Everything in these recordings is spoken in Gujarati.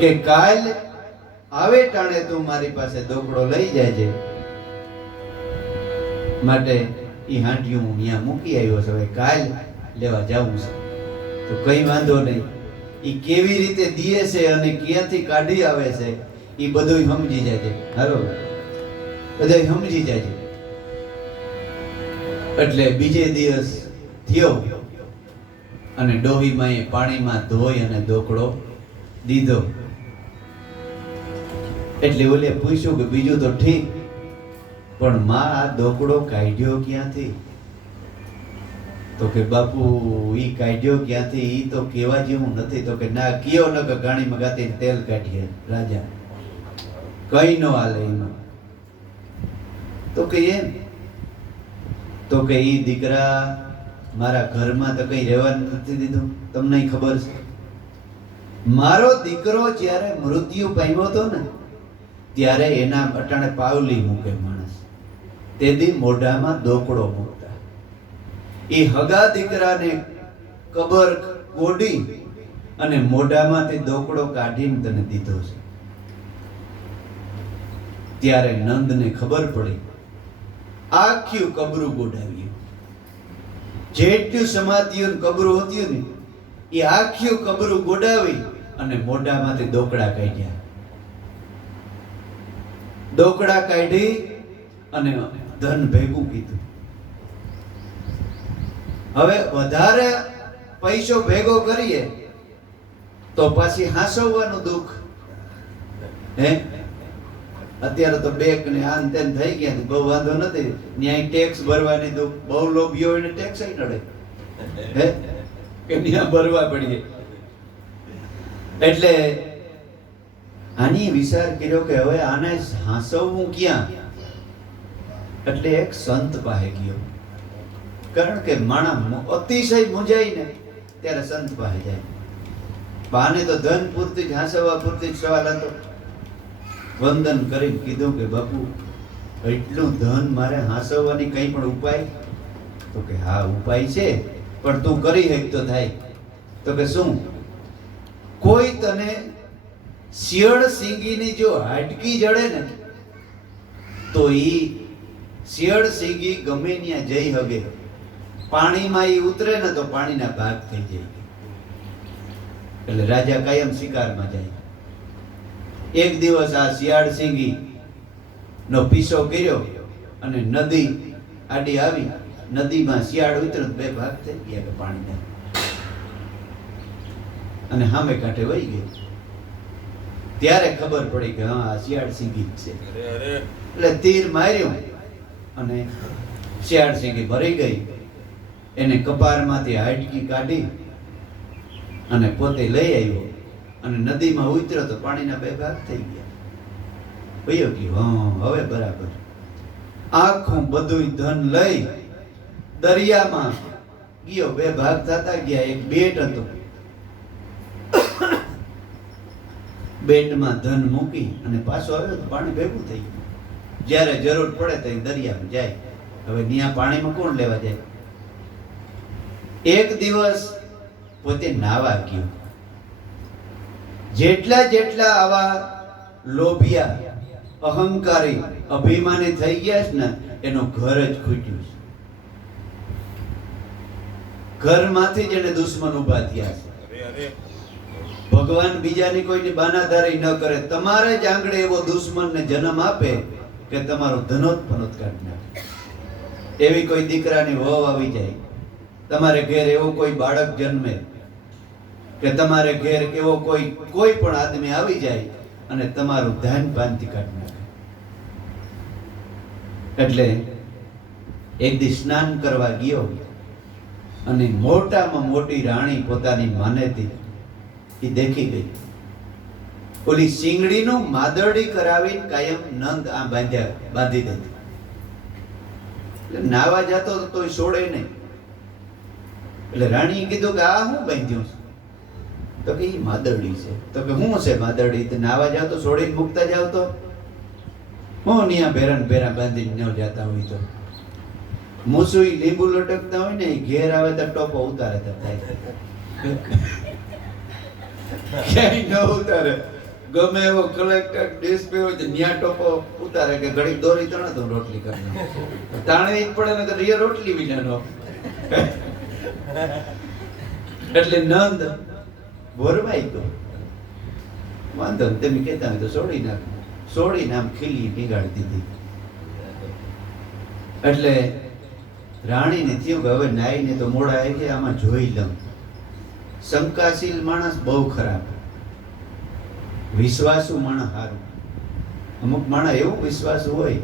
કે કાલ આવે ટાણે તું મારી પાસે દોકડો લઈ જાય માટે ઈ હાંડિયું હું ત્યાં મૂકી આવ્યો છે, હવે કાલ લેવા જાવું છે. તો કઈ વાંધો નહીં, ઈ કેવી રીતે દીએ છે અને ક્યાંથી કાઢી આવે છે ઈ બધું સમજી જાય. હારો બધું સમજી જાય. એટલે બીજે દિવસ થયો અને ડોહીમાં એ પાણીમાં ધોઈ અને દોકડો દીધો. એટલે ઓલે પૂછ્યું કે બીજું તો ઠીક, પણ માં આ દોકડો કાઢ્યો ક્યાંથી? તો કે બાપુ ઈ કાઢ્યો ક્યાંથી ઈ તો કેવા જેવું નથી. તો કે ના કયો ન કે ગાણી મગાતી તેલ કાઢીએ રાજા, કઈ નો હાલે એમાં. તો કે એમ, તો કે ઈ દીકરા મારા ઘરમાં તો કઈ રહેવાનું નથી દીધું. તમને ખબર છે, મારો દીકરો જ્યારે મૃત્યુ પામ્યો હતો ને ત્યારે એના અટાણે પાવલી મૂકે માણસ, તેથી મોઢામાં દોકડો મૂકતા. એ હગા દીકરાને કબર કોડી અને મોઢામાંથી દોકડો કાઢીને તને દીધો છે. ત્યારે નંદને ખબર પડી, આખું કબરું ગોડાવ્યું. જેટલું સમાધિયું કબરું હતું ને એ આખું કબરું ગોડાવી અને મોઢામાંથી દોકડા કાઢ્યા. દોકડા કાઢી અને ધન ભેગું કીધું. હવે વધારે પૈસો ભેગો કરીએ તો પાછી હાંસવવાનું દુઃખ. હે અત્યારે તો બેક ને આન તેન થઈ ગયા, બહુ વાંધો નથી. ન્યાય ટેક્સ ભરવાની દુઃખ, બહુ લોભીઓ એને ટેક્સ નડે હે કે ન્યા ભરવા પડીએ. એટલે આની વિચાર કર્યો કે હવે આને હાંસવવું ક્યાં? એટલે એક સંત પાસે ગયો. કારણ કે માણસ અતિશય મૂંઝાય ને ત્યારે સંત પાસે જાય. બાને તો ધન પૂરતી જ હાંસવા પૂરતી જ સવાલ હતો. વંદન કરીને કીધું કે બાપુ એટલું ધન મારે હાંસવવાની કઈ પણ ઉપાય? તો કે હા ઉપાય છે, પણ તું કરી હક તો થાય. તો કે શું? કોઈ તને શિયળ સિંગીની જો હાડકી જડે ને તો ઈ શિયળ સિંગી ગમે ત્યાં જઈ હગે, પાણીમાં ઈ ઉતરે ને તો પાણીના ભાગ થઈ જાય. એટલે રાજા કાયમ શિકારમાં જાય. એક દિવસ આ શિયાળ સિંગી નો પીછો કર્યો અને નદી આડી આવી. નદીમાં શિયાળ ઉતર્યો, બે ભાગ થઈ ગયા કે પાણીના, અને સામે કાંઠે વહી ગઈ. ત્યારે ખબર પડી કે હા આ શિયાળ સિંગી છે. એટલે તીર માર્યું અને શિયાળ સિંગી ભરી ગઈ. એને કપારમાંથી હાડકી કાઢી અને પોતે લઈ આવ્યો અને નદીમાં ઉતર્યો તો પાણીના બે ભાગ થઈ ગયા. ભયો કે હા હવે બરાબર. આખું બધું ધન લઈ દરિયામાં ગયો. બે ભાગ થતા ગયા. એક બેટ હતો, બેટમાં ધન મૂકી અને પાછો આવ્યો તો પાણી ભેગું થઈ ગયું. જ્યારે જરૂર પડે તો દરિયામાં જાય. હવે ત્યાં પાણીમાં કોણ લેવા જાય? એક દિવસ પોતે નાવા ગયો. જેટલા જેટલા આવા લોભિયા, અહંકારી, અભિમાની થઈ ગયા છે ને એનું ઘર જ ખૂટ્યું છે. ઘરમાંથી જ એને દુશ્મન ઉભા થયા છે. ભગવાન બીજાની કોઈની બાનાધારી ન કરે, તમારે જ આંગળે એવો દુશ્મનને જન્મ આપે કે તમારો ધનોત્પનોત કાઢી નાખે. એવી કોઈ દીકરાની વહુ આવી જાય, તમારે ઘેર એવો કોઈ બાળક જન્મે કે તમારે ઘેર એવો કોઈ પણ આદમી આવી જાય અને તમારું ધ્યાન પાંતિ કાઢી નાખે. એટલે એક દી સ્નાન કરવા ગયો અને મોટામાં મોટી રાણી પોતાની માનેતી એ દેખી ગઈ. ઓલી સિંગડીનું માદરડી કરાવીને કાયમ નંદ આ બાંધી દીધી. નાવા જતો તોય છોડે નહીં. એટલે રાણીએ કીધું કે આ હું બાંધ્યું છે? તો કે ઈ માદરડી છે. તો કે શું છે માદરડી? તો નાવા જાવ તો છોડીને મૂકતા જાવ તો હું નિયા ભેરા બાંધીને ન જતા હોય તો મૂસુઈ લીંબુ લટકતા હોય ને ઘેર આવે તો ટોપો ઉતારે થાય. ક્યાંય ન ઉતારે. ગમે એવો કલેક્ટર ડીએસપી હોય તો ન્યા ટોપો ઉતારે કે ઘડીક દોરી તણે તો રોટલી કરી તાણે જ પડે ને કે રિયા રોટલી વિનાનો એટલે નંદ બોરવાઈ ગયો વાંધો ને તમે કહેતા હોય તો છોડી નામ ખીલી નીગાડી દીધી એટલે રાણીને થયું કે હવે નાઈને તો મોડા આવી ગયા આમાં જોઈ લઉં શંકાશીલ માણસ બહુ ખરાબ વિશ્વાસુ માણસ સારું અમુક માણસ એવું વિશ્વાસુ હોય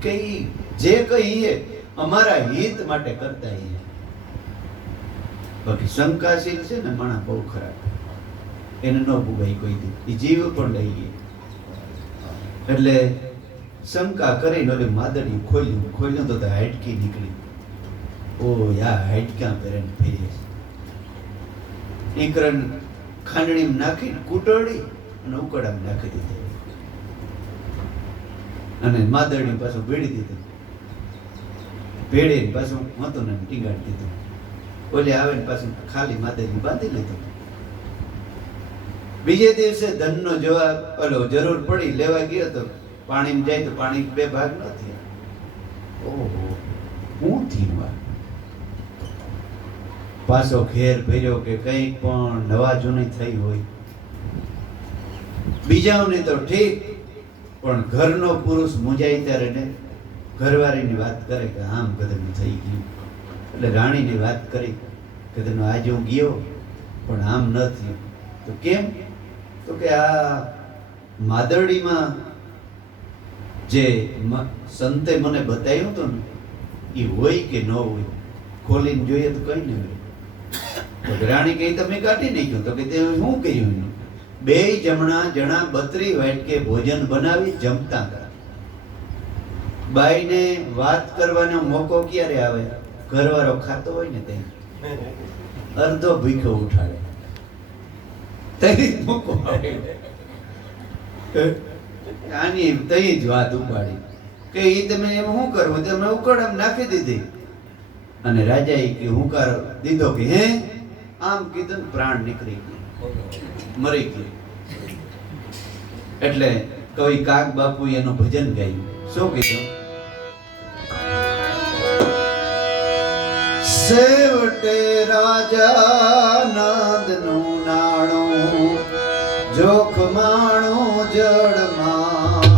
કે જે કહીએ અમારા હિત માટે કરતા બાકી શંકાશીલ છે ને માણસ બહુ ખરાબ એને ન ભૂગાઈ કોઈ દી એ જીવ પણ લઈ ગઈ એટલે શંકા કરીને ઓલી માદડી ખોલ્યું તો હાડકી નીકળી ઓ યા હાડક્યા પહેરીને ફેરી છે ઈકરણ ખાંડણીમાં નાખીને કૂટડી અને ઉકળામાં નાખી દીધી અને માદડી પાછું ભેડી દીધું ભેડીને પાછું હતું ને ટીંગાડી દીધું ઓલે આવે ને પાછું ખાલી માદડી બાંધી લીધું બીજે દિવસે ધનનો જવાબ ઓલો જરૂર પડી લેવા ગયો તો પાણીમાં જાય તો પાણી બે ભાગ ન થયા ઓહો હું થયું પાછો ઘેર ભર્યો કે કંઈક પણ નવા જૂની થઈ હોય બીજાઓને તો ઠીક પણ ઘરનો પુરુષ મૂંઝાય ત્યારે ને ઘરવાળીની વાત કરે કે આમ કદમ થઈ ગયું એટલે રાણીની વાત કરી કે તને આજે હું ગયો પણ આમ ન થયું તો કેમ તો કે આ માદરડીમાં જે સંતે મને બતાવ્યું હતું ને એ હોય કે ન હોય ખોલીને જોઈએ તો કઈ નહીં હોય તો રાણી કહી તમે કાઢી નાખ્યું તો કે તે શું કર્યું એનું બે જમણા જણા 32 વાટકે ભોજન બનાવી જમતા હતા બાઈને વાત કરવાનો મોકો ક્યારે આવે ઘરવાળો ખાતો હોય ને તે અડધો ભીખો ઉઠાડે તઈ મોકો આવે આની તઈ જ વાત ઉપાડી કે ઈ તમે એમ શું કરવું તમે ઉકળામ નાખી દીધી અને રાજાએ કે હુંકાર દીધો કે હે આમ કીધું પ્રાણ નીકળી ગયો મરી ગયો એટલે કવિ કાગ બાપુ એનું ભજન ગાયું શું કીધું સેવટે રાજા નંદનું નાણું જોખ માણું જળમાં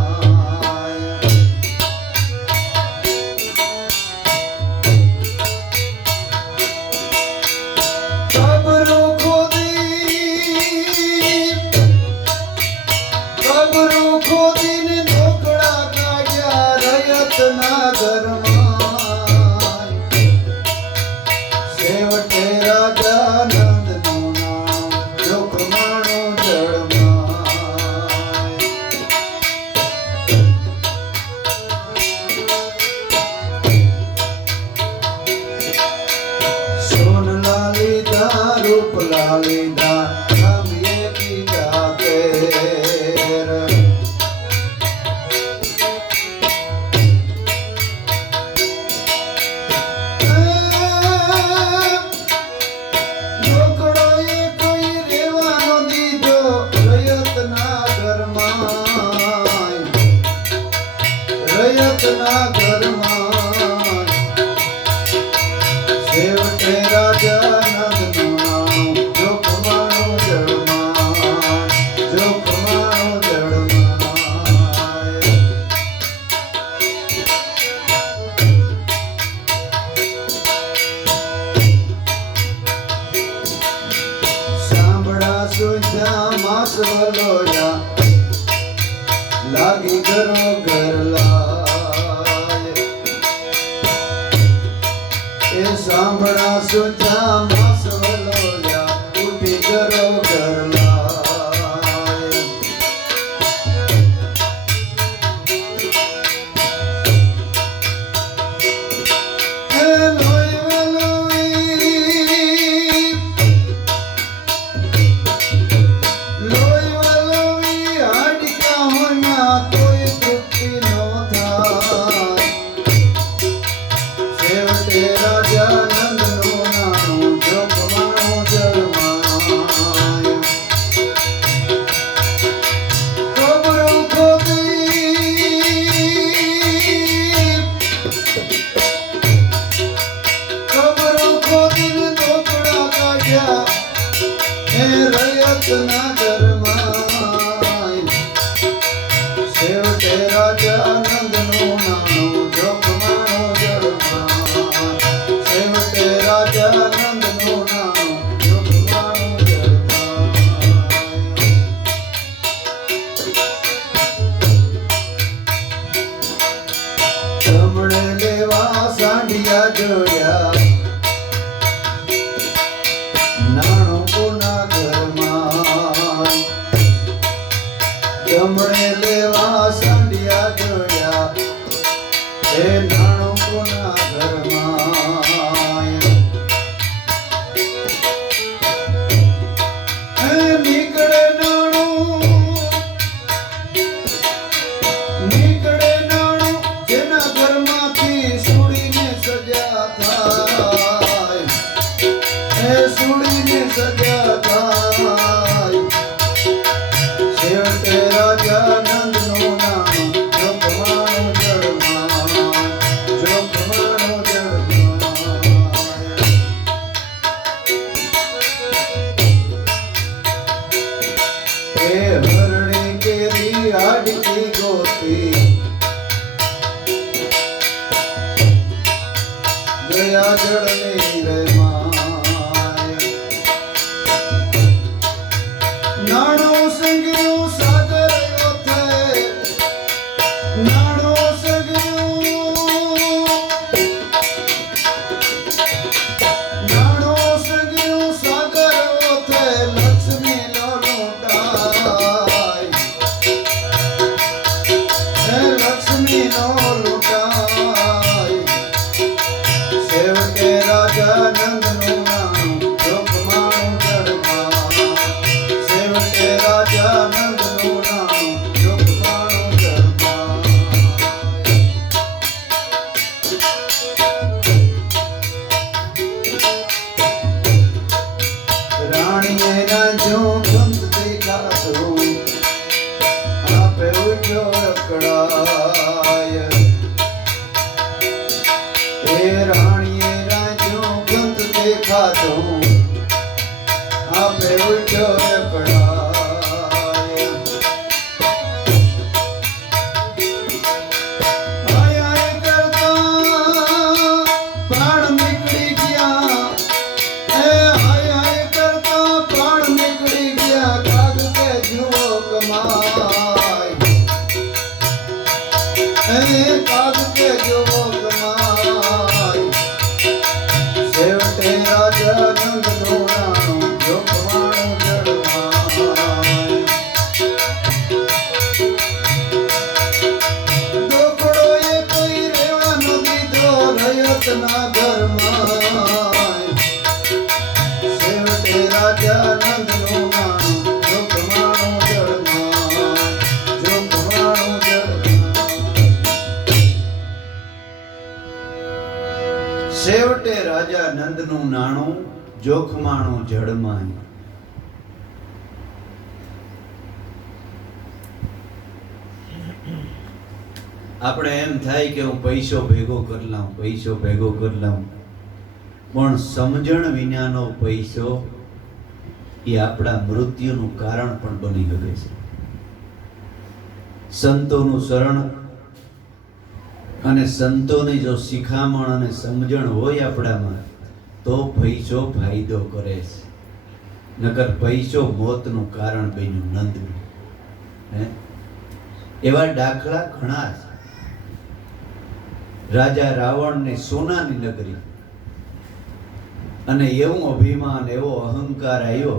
લાગી ઘરો ઘર લાય એ સાંભળા સુજા માસવલોયા ઉઠી ઘરો ઘર લાય એ લોઈ વલોઈ હાડિકા હોના કોઈ તૃપ્તિ નો થાય સેવટે રાજા નંદનો ના રયતના ઘરમાં છેવટે રાજા નંદનું નાણું જોખમાણો જળમાં. છેવટે રાજા નંદનું નાણું જોખમાણો જળમાં. જમણે લેવા સાંડિયા જોડ્યા નાણું કોના ઘરમાં. જમણે લેવા સાંડિયા જોયા એ નાણું કોના ઘરમાં. નીકળે નાણું જેના ઘરમાંથી સુડીને સજા થાય. સુડીને સજા થાય. છેવટે રાજા નંદનું નાણું જોખમાણું જળમાં. જોખમાણું જળમાં. એ હરણી કેરી હાડકી ગોતી ગયા જળની રે નાણું સંગ્યું સાગર ઓથે. નાણું સંગ્યું સાગર ઓથે. લક્ષ્મી નો લૂંટાય. લક્ષ્મી નો લૂંટાય. છેવટે રાજા નંદનું નાણું જોખમાણું જળમાં. છેવટે રાજા નંદનું નાણું જોખમાણું જળમાં. રાણીએ રાજો ગંધ દેખાતું આપે ઉઠ્યો અકળાય. એ રાણીએ રાજો ગંધ દેખાતું આપે ઉઠ્યો અકળાય. આય આય કરતા પ્રાણ નીકળી ગયા. એ આય આય કરતા પ્રાણ નીકળી ગયા. કાગ કે જુઓ કમાય. એ કાગ કે જુઓ કમાય. છેવટે રાજા નંદનું નાણું જોખમાણું જળમાં. ડોકડો એ કોઈ રેવા ન દીધો રયતના ઘરમાં. છેવટે રાજા નંદનું નાણું જોખમાણું જળમાં. જોખમાણું જળમાં. છેવટે રાજા નંદનું નાણું જોખમાણું જળમાં. આપણે એમ થાય કે હું પૈસો ભેગો કરી લઉં, પૈસો ભેગો કરી લઉં, પણ સમજણ વિનાનો પૈસો એ આપણા મૃત્યુનું કારણ પણ બની શકે છે. સંતોનું શરણ અને સંતોની જો શિખામણ અને સમજણ હોય આપણામાં તો પૈસો ફાયદો કરે છે. નકર પૈસો મોતનું કારણ બન્યું નંદનું. એવા દાખલા ઘણા છે. રાજા રાવણને સોનાની નગરી અને એવું અભિમાન એવો અહંકાર આવ્યો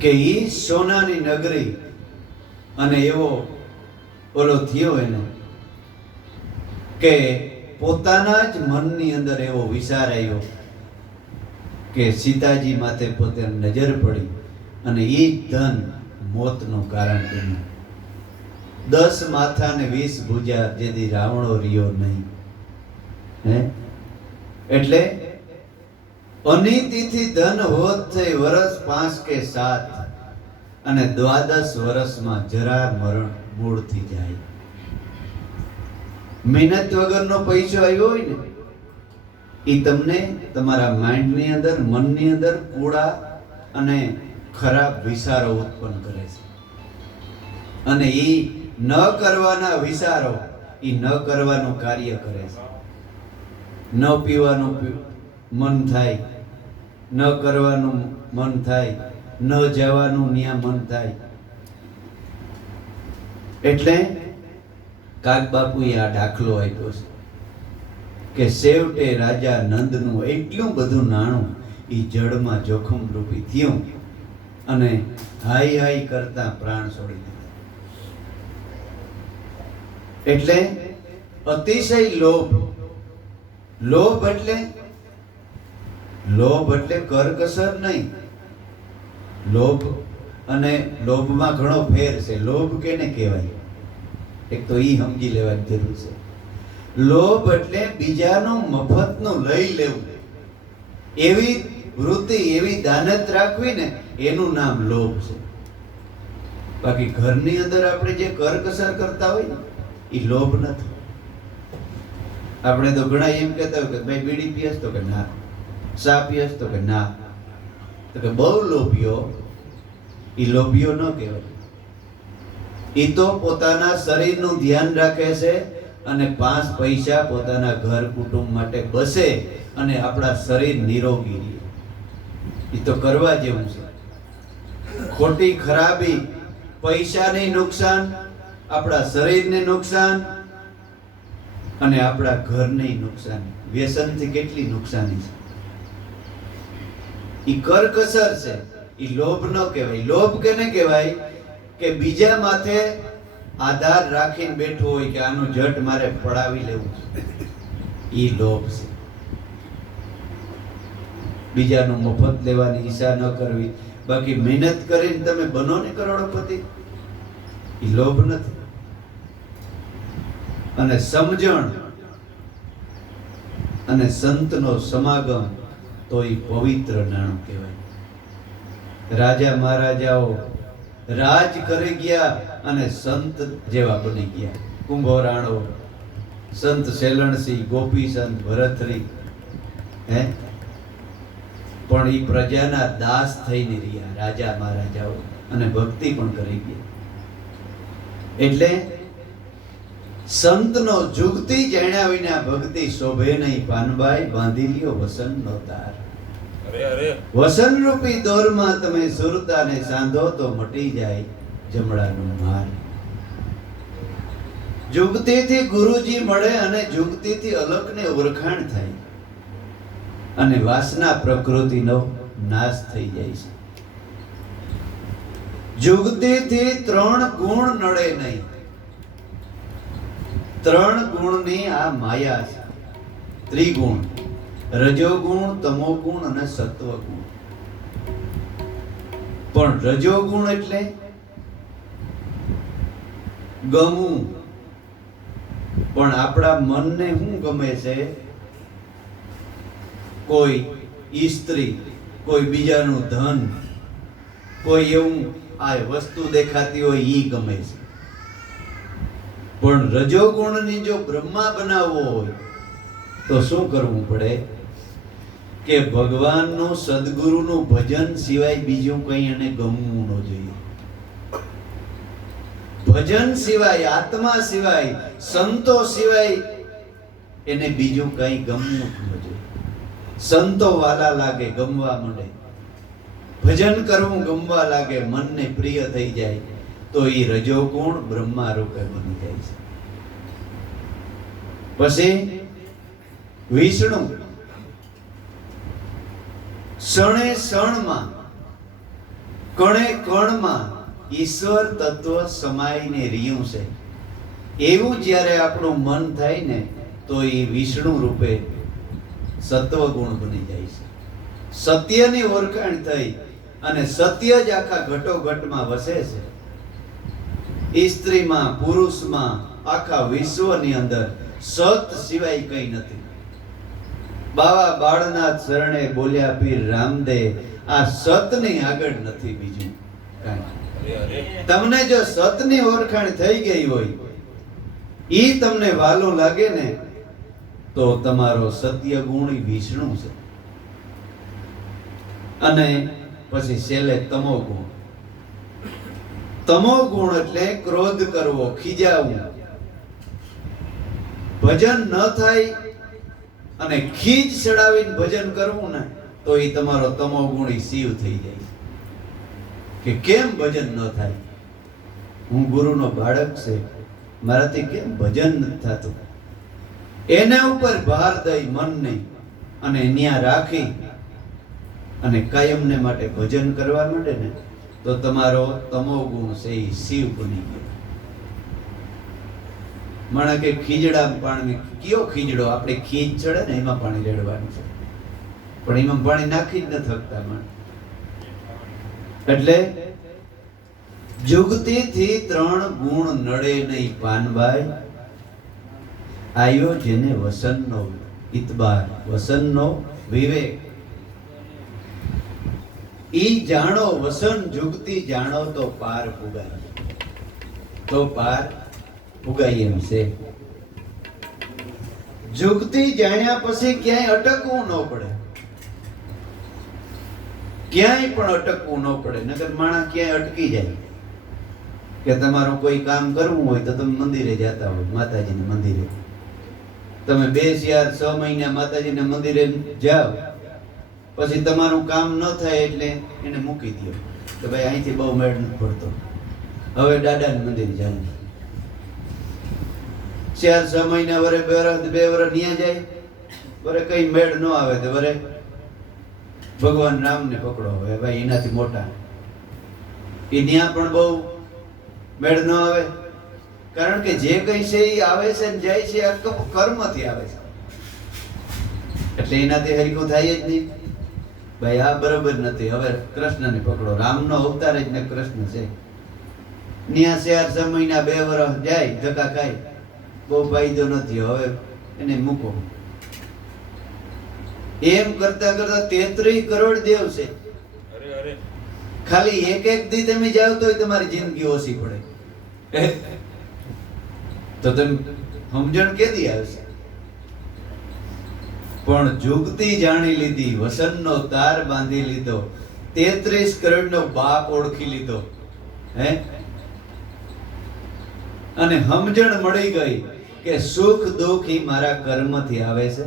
કે ઈ સોનાની નગરી અને એવો ઓલો થયો એને કે પોતાના જ મનની અંદર એવો વિચાર આવ્યો કે સીતાજી માથે પોતે નજર પડી અને એ ધન મોતનું કારણ બન્યું. 10 માથા ને 20 ભુજા જેથી રાવણો રહ્યો નહીં. એટલે અનિતિથી ધન હોત થઈ વર્ષ 5 કે 7 અને 12 વર્ષમાં જરા મરણ મૂળથી જાય. મહેનત વગરનો પૈસો આવ્યો હોય ને એ તમને તમારા માઇન્ડની અંદર મનની અંદર કૂડા અને ખરાબ વિચારો ઉત્પન્ન કરે છે. અને એ ન કરવાના વિચારો એ ન કરવાનું કાર્ય કરે છે. ન પીવાનું મન થાય, ન કરવાનું મન થાય, ન જવાનું ન્યા મન થાય. એટલે કાગ બાપુએ આ દાખલો આપ્યો છે કે છેવટે રાજા નંદનું એટલું બધું નાણું એ જળમાં જોખમ રૂપી થયું અને હાઈ હાઈ કરતા પ્રાણ છોડી દીધા. એટલે અતિશય લોભ. લોભ એટલે કરકસર નહીં. લોભ અને લોભમાં ઘણો ફેર છે. લોભ કેને કહેવાય? એક તો ઈ સમજી લેવાની જરૂર છે. લોભ એટલે બીજાનું મફતનું લઈ લેવું, એવી વૃત્તિ, એવી દાનત રાખવી ને, એનું નામ લોભ છે. બાકી ઘરની અંદર આપણે જે કરકસર કરતા હોય ને એ લોભ નથી. આપણે તો ઘણા એમ કહેતા હોય કે ભાઈ બીડી પીએસ તો કે ના, ચા પીએસ તો કે ના, તો કે બહુ લોભીઓ. એ લોભીઓ ન કહેવાય. એ તો પોતાના શરીરનું ધ્યાન રાખે છે અને 5 પૈસા પોતાના ઘર કુટુંબ માટે બસે અને આપણા શરીર નિરોગી રહે. એ તો કરવા જેવું છે. ખોટી ખરાબી, પૈસાને નુકસાન, આપણા શરીરને નુકસાન અને આપણા ઘરને નુકસાન. વ્યસનથી કેટલી નુકસાની છે. એ કરકસર છે. એ લોભ ન કહેવાય. લોભ કેને કહેવાય? કે બીજા માથે આધાર રાખીને બેઠો હોય કે આનું જટ મારે પડાવી લેવું છે. એ લોભ છે. બીજાનું મફત લેવાની ઈચ્છા ન કરવી. બાકી મહેનત કરીને તમે બનો ને કરોડપતિ, એ લોભ નથી. અને સમજણ અને સંતનો સમાગમ તો એ પવિત્ર નાણું કહેવાય. રાજા મહારાજાઓ રાજ કરી ગયા અને સંત જેવા બની ગયા. કુંભોરાણો, સંત સેલણસિંહ, ગોપી સંત, ભરતરી, હે પણ એ પ્રજાના દાસ થઈને રહ્યા રાજા મહારાજાઓ, અને ભક્તિ પણ કરી ગયા. એટલે સંતનો જુગતી જાણ્યા વિના ભક્તિ શોભે નહીં. પાનબાઈ બાંધી લ્યો વસનનો તાર. વસન રૂપી દોરમાં તમે સુરતાને સાંધો તો મટી જાય જમણાનું માર. જુગતીથી ગુરુજી મળે અને જુગતીથી અલગને ઓળખાણ થાય અને વાસના પ્રકૃતિનો નાશ થઈ જાય છે. જુગતીથી 3 ગુણ નડે નહીં. 3 ગુણની આ માયા છે. ત્રિગુણ, રજોગુણ, તમોગુણ અને સત્વગુણ. પણ રજોગુણ એટલે ગમવું. પણ આપણા મનને શું ગમે છે? કોઈ સ્ત્રી, કોઈ બીજાનું ધન, કોઈ એવું આ વસ્તુ દેખાતી હોય ઈ ગમે છે. પણ રજોગુણની જો બ્રહ્મા બનાવવો હોય તો શું કરવું પડે? કે ભગવાનનું, સદગુરુનું ભજન સિવાય બીજું કંઈ એને ગમવું ન જોઈએ. ભજન સિવાય, આત્મા સિવાય, સંતો સિવાય એને બીજું કંઈ ગમવું ન જોઈએ. સંતો વાલા લાગે, ગમવા માંડે. ભજન કરવું ગમવા લાગે, મનને પ્રિય થઈ જાય તો એ રજોગુણ બ્રહ્મા રૂપે બની જાય છે. પછી વિષ્ણુ ક્ષણે ક્ષણમાં, કણે કણમાં ઈશ્વર તત્વ સમાઈને રહ્યું છે. એવું જ્યારે આપણું મન થાય ને તો એ વિષ્ણુ રૂપે સત્વગુણ બની જાય છે. સત્યની ઓળખાણ થઈ અને સત્ય જ આખા ઘટોઘટમાં વસે છે. સ્ત્રીમાં, પુરુષમાં, આખા વિશ્વની અંદર સત સિવાય કંઈ નથી. બાવા બાળનાથ શરણે બોલ્યા પીર રામદેવ, આ સતની આગળ નથી બીજું કાંઈ. તમને જો સતની ઓળખાણ થઈ ગઈ હોય, ઈ તમને વાલો લાગે ને, તો તમારો સત્ય ગુણ વિષ્ણુ છે. અને પછી છેલ્લે તમો ગુણ. તમો ગુણ એટલે ક્રોધ કરવો, ખીજાવું. ભજન ન થાય અને ખીજ ચડાવીને ભજન કરવું ને તો એ તમારો તમો ગુણ શિવ થઈ જાય કે કેમ ભજન ન થાય. હું ગુરુનો બાળક છે, મારાથી કેમ ભજન નથી થતું. એના ઉપર ભાર દઈ મનને અને ન્યા રાખી અને કાયમને માટે ભજન કરવા માંડે ને તો તમારો તમો ગુણ છે એ શિવ બની ગયો. માણા કે ખીજડા પાણી, કયો ખીજડો? આપણે ખીજ ચડે ને એમાં પાણી રેડવાનું છે, પણ એમાં પાણી નાખી જ ન થકતા માણ. એટલે જુગતીથી 3 ગુણ નડે નહીં પાનભાઈ. આયો જેને વસનનો ઇતબાર, વસનનો વિવેક. ઈ જાણો વસન જુગતી જાણો તો પાર પુગાય, તો પાર પુગાય એમ છે. જુગતી જાણ્યા પછી ક્યાંય અટકવું ન પડે, ક્યાંય પણ અટકવું ન પડે. નકર માણસ ક્યાંય અટકી જાય કે તમારું કોઈ કામ કરવું હોય તો તમે મંદિરે જતા હોય, માતાજીના મંદિરે. તમે 2-6 મહિના માતાજીના મંદિરે જાઓ, પછી તમારું કામ ન થાય એટલે એને મૂકી દો કે ભાઈ અહીંથી બહુ મેળ નથી પડતો, હવે દાદાના મંદિર જાઉં. 4-6 મહિના વરે 2 વર્ષ ન્યા જાય, વરે કઈ મેળ ન આવે તો વરે ભગવાન રામને પકડો, હવે ભાઈ એનાથી મોટા. એ ન્યા પણ બહુ મેળ ન આવે, કારણ કે જે કઈ છે એ આવે છે ને જાય છે આ કર્મથી આવે છે, એટલે એનાથી હરીકું થાય જ નહીં. ભાઈ આ બરોબર નથી, હવે કૃષ્ણને પકડો. રામનો અવતાર જ ને કૃષ્ણ છે. ન્યા 4-6 મહિના 2 વર્ષ જાય, ધક્કા ખાય, બહુ ફાયદો નથી, હવે એને મૂકો. એમ કરતા કરતા 33 કરોડ દેવ છે. ખાલી એક દી તમે જાવ તો તમારી જિંદગી ઓછી પડે. તો તમે સમજણ કેદી આવશે? પણ જુગતી જાણી લીધી, વસનનો તાર બાંધી લીધો, 33 કરોડનો બાપ ઓળખી લીધો, હે, અને સમજણ મળી ગઈ કે સુખ દુઃખ ઈ મારા કર્મથી આવે છે.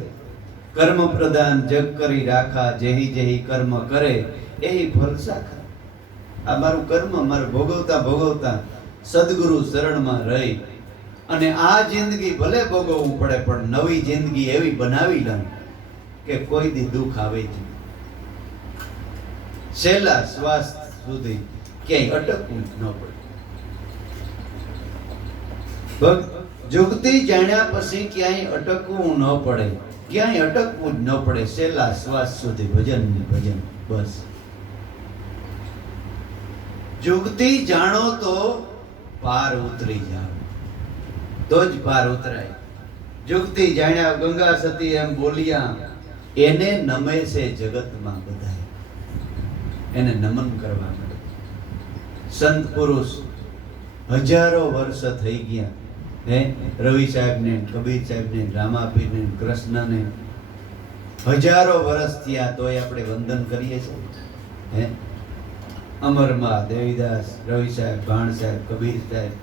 કર્મ પ્રદાન જગ કરી રાખા, જેહી જેહી કર્મ કરે એહી ફલ સાખા. આ મારું કર્મ મારે ભોગવતા ભોગવતા સદગુરુ શરણમાં રહી અને આ જિંદગી ભલે ભોગવવું પડે પણ નવી જિંદગી એવી બનાવી લઉં કે કોઈ દી દુઃખ આવે જ નહીં. છેલ્લા શ્વાસ સુધી ક્યાંય અટકવું જ ન પડે. જુગતી જાણ્યા પછી ક્યાંય અટકવું ન પડે, ક્યાંય અટકવું જ ન પડે. છેલ્લા શ્વાસ સુધી ભજન ને ભજન, બસ. જુગતી જાણો તો પાર ઉતરી જાઓ, તો જ પાર ઉતરાય. જુગતી જાણ્યા ગંગા સતી એમ બોલ્યા, એને નમે છે જગતમાં બધાય, એને નમન કરવા મળે. સંત પુરુષ હજારો વર્ષ થઈ ગયા, હે, રવિ સાહેબ ને, કબીર સાહેબ ને, રામાપીર ને, કૃષ્ણ ને, હજારો વર્ષ થયા તોય આપણે વંદન કરીએ છીએ, હે. અમરમાં દેવીદાસ, રવિ સાહેબ, ભાણ સાહેબ, કબીર સાહેબ,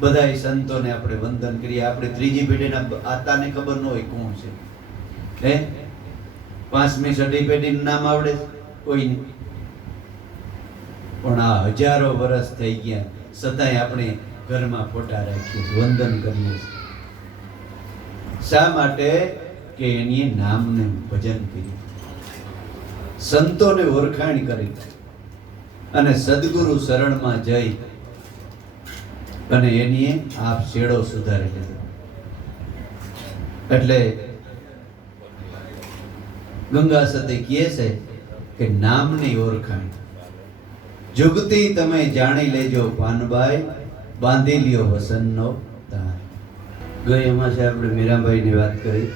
બધાય સંતોને આપણે વંદન કરીએ. આપણે ત્રીજી પેઢીના આતાને ખબર ન હોય કોણ છે, હે. 5મી 6ઠી પેઢીનું નામ આવડે કોઈ નહીં, પણ આ હજારો વર્ષ થઈ ગયા છતાંય આપણે ઘરમાં ફોટા રાખીએ, વંદન કરીએ. શા માટે? કે એની નામને ભજન કર્યું, સંતોને ઓળખાણ કરી અને સદગુરુ શરણમાં જઈ અને એની આપ શેડો સુધારી લીધો. એટલે ગંગા સતી કહે છે કે નામની ઓળખાણ જુગતી તમે જાણી લેજો પાનબાઈ, બાંધી લ્યો વસનનો તાર. ગઈ એમાં છે આપણે મીરાબાઈની વાત કરી.